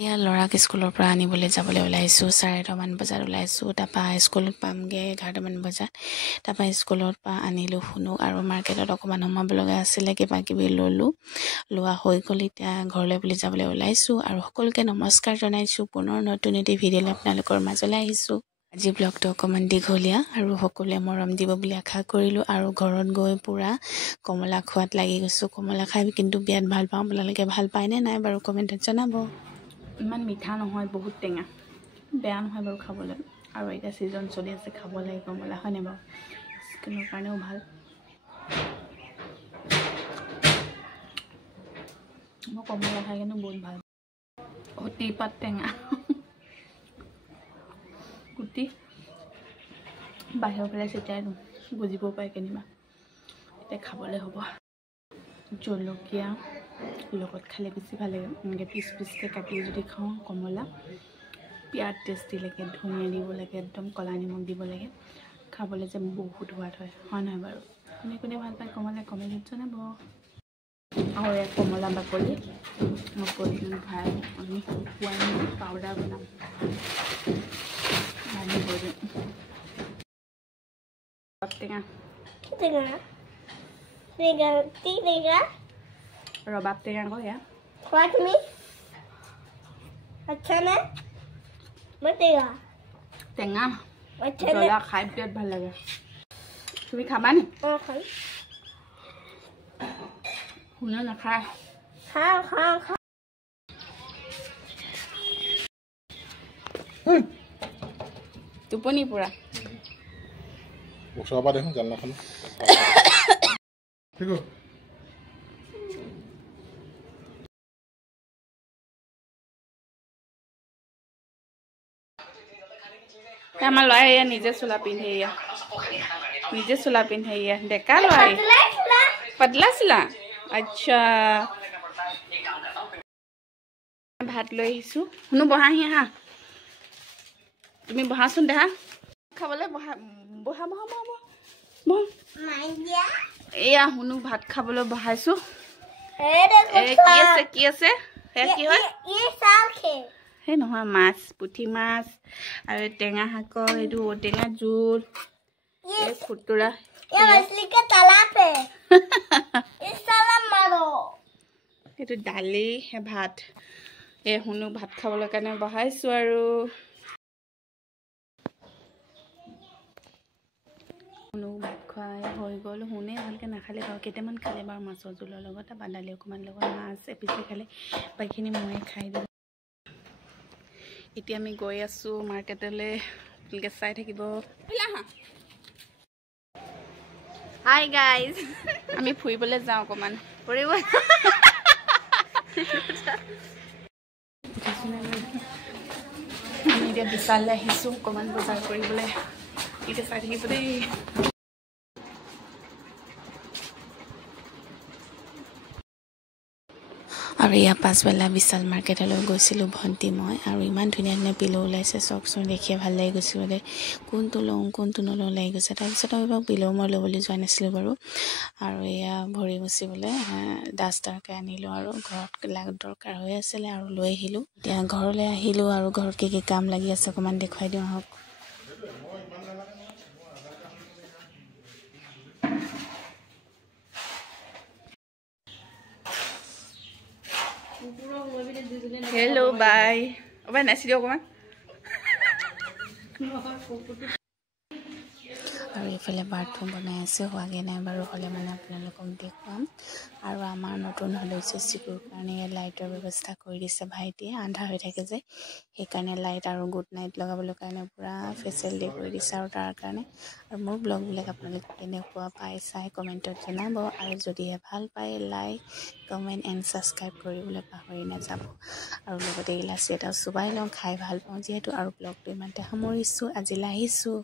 এয়া ল'ৰাক স্কুলৰ পৰা আনিবলৈ যাবলৈ ওলাইছোঁ 10:30 মান বজাত ওলাইছোঁ তাৰপা স্কুলত পামগৈ 11 মান বজাত তাৰপা স্কুলত পৰা আনিলোঁ শুনো আৰু মাৰ্কেটত অকণমান সোমাব লগা আছিলে কিবা কিবি লোৱা হৈ গ'ল এতিয়া ঘৰলৈ বুলি যাবলৈ ওলাইছোঁ আৰু সকলোকে নমস্কাৰ জনাইছোঁ পুনৰ নতুন এটি ভিডিঅ'লৈ আপোনালোকৰ মাজলৈ আহিছোঁ আজি ব্লগটো অকণমান দীঘলীয়া আৰু সকলোৱে মৰম দিব বুলি আশা কৰিলোঁ আৰু ঘৰত গৈ পূৰা কমলা খোৱাত লাগি গৈছোঁ কমলা খাই কিন্তু বিৰাট ভাল পাওঁ আপোনালোকে ভাল পায়নে নাই বাৰু কমেণ্টত জনাব ইমান মিঠা নহয় বহুত টেঙা বেয়া নহয় বাৰু খাবলৈ আৰু এতিয়া ছিজন চলি আছে খাব লাগে কমলা হয়নে বাৰু স্কিনৰ কাৰণেও ভাল মই কমলা খাই কিন্তু বহুত ভাল অতিপাত টেঙা গুটি বাহিৰৰ ফালে ছটিয়াই দিওঁ বুজিব পাৰে কেনিবা এতিয়া খাবলৈ হ'ব জলকীয়া লগত খালে বেছি ভাল লাগে এনেকৈ পিচকৈ কাটি যদি খাওঁ কমলা বিৰাট টেষ্টি লাগে ধনিয়া দিব লাগে একদম ক'লা নিমখ দিব লাগে খাবলৈ যে বহুত সোৱাদ হয় নহয় বাৰু কোনে কোনে ভাল পায় কমলা কমেণ্টত জনাব আৰু এক কমলা বাকলি মই পলিথিনত ভৰাই আমি শুকুৱাই পাউডাৰ বনাম ৰবাব টেঙা আকৌ এয়া খোৱা তুমি আচ্ছা নে টেঙা জ্বলা খাই বিৰাট ভাল লাগে তুমি খাবা নি খাম শুনে নাখায় খাওঁ টোপনি পুৰা ওচৰৰ পৰা দেখোন জালনাখন ঠিক আমাৰ ল'ৰাই এয়া নিজে চোলা পিন্ধে এয়া ডেকা ল'ৰাই পাতলা চোলা আচ্ছা ভাত লৈ আহিছোঁ শুনো বহাহি আহা তুমি বহাচোন দেহা খাবলৈ বহা এয়া শুনো ভাত খাবলৈ বহাইছোঁ কি আছে কি হয় সেই নহয় মাছ পুঠি মাছ আৰু টেঙা শাকৰ এইটো ঔটেঙা জোল খুতুৰা এইটো দালি ভাত শুনো ভাত খাবলৈ কাৰণে বহাইছোঁ আৰু শুনো ভাত খুৱাই হৈ গ'ল শুনে ভালকৈ নাখালে বাৰু কেইটামান খালে বাৰু মাছৰ জোলৰ লগত তাৰপৰা দালি অকণমান লগত মাছ এপিচে খালে বাকীখিনি ময়ে খাই দিলোঁ এতিয়া আমি গৈ আছোঁ মাৰ্কেটলৈ আপোনালোকে চাই থাকিব হাই গাইজ আমি ফুৰিবলৈ যাওঁ অকণমান ফুৰিব আমি এতিয়া বিশাললৈ আহিছোঁ অকণমান বজাৰ কৰিবলৈ এতিয়া চাই থাকিব দেই আৰু ইয়াৰ পাছবেলা বিশাল মাৰ্কেটলৈ গৈছিলোঁ ভণ্টি মই আৰু ইমান ধুনীয়া ধুনীয়া পিলো ওলাইছে চকচোন দেখিয়ে ভাল লাগি গৈছিলোঁ দেই কোনটো লওঁ কোনটো নলওঁ লাগি গৈছে তাৰপিছত আমি বাৰু পিলো মই ল'বলৈ যোৱা নাছিলোঁ বাৰু আৰু এয়া ভৰি মুচিবলৈ ডাষ্টাৰকৈ আনিলোঁ আৰু ঘৰত দৰকাৰ হৈ আছিলে আৰু লৈ আহিলোঁ এতিয়া ঘৰলৈ আহিলোঁ আৰু ঘৰত কি কি কাম লাগি আছে অকণমান দেখুৱাই দিওঁ আহক হেল্ল' বাই অবাই নাচি দিয়ক অকণমান আৰু এইফালে বাথৰুম বনাই আছে হোৱাগৈ নাই বাৰু হ'লে মানে আপোনালোকক দেখুৱাম আৰু আমাৰ নতুন হ'লেও চিকুৰ কাৰণে লাইটৰ ব্যৱস্থা কৰি দিছে ভাইটিয়ে আন্ধাৰ হৈ থাকে যে সেইকাৰণে লাইট আৰু গুড নাইট লগাবলৈ কাৰণে পূৰা ফেচিলিটি কৰি দিছে আৰু তাৰ কাৰণে আৰু মোৰ ব্লগবিলাক আপোনালোকে কেনেকুৱা পাই চাই কমেণ্টত জনাব আৰু যদিহে ভাল পায় লাইক কমেণ্ট এণ্ড ছাবস্ক্ৰাইব কৰিবলৈ পাহৰি নাযাব আৰু লগতে ইলাচি এটা চুবাই লওঁ খাই ভাল পাওঁ যিহেতু আৰু ব্লগটো ইমানতে সামৰিছোঁ আজিলৈ আহিছোঁ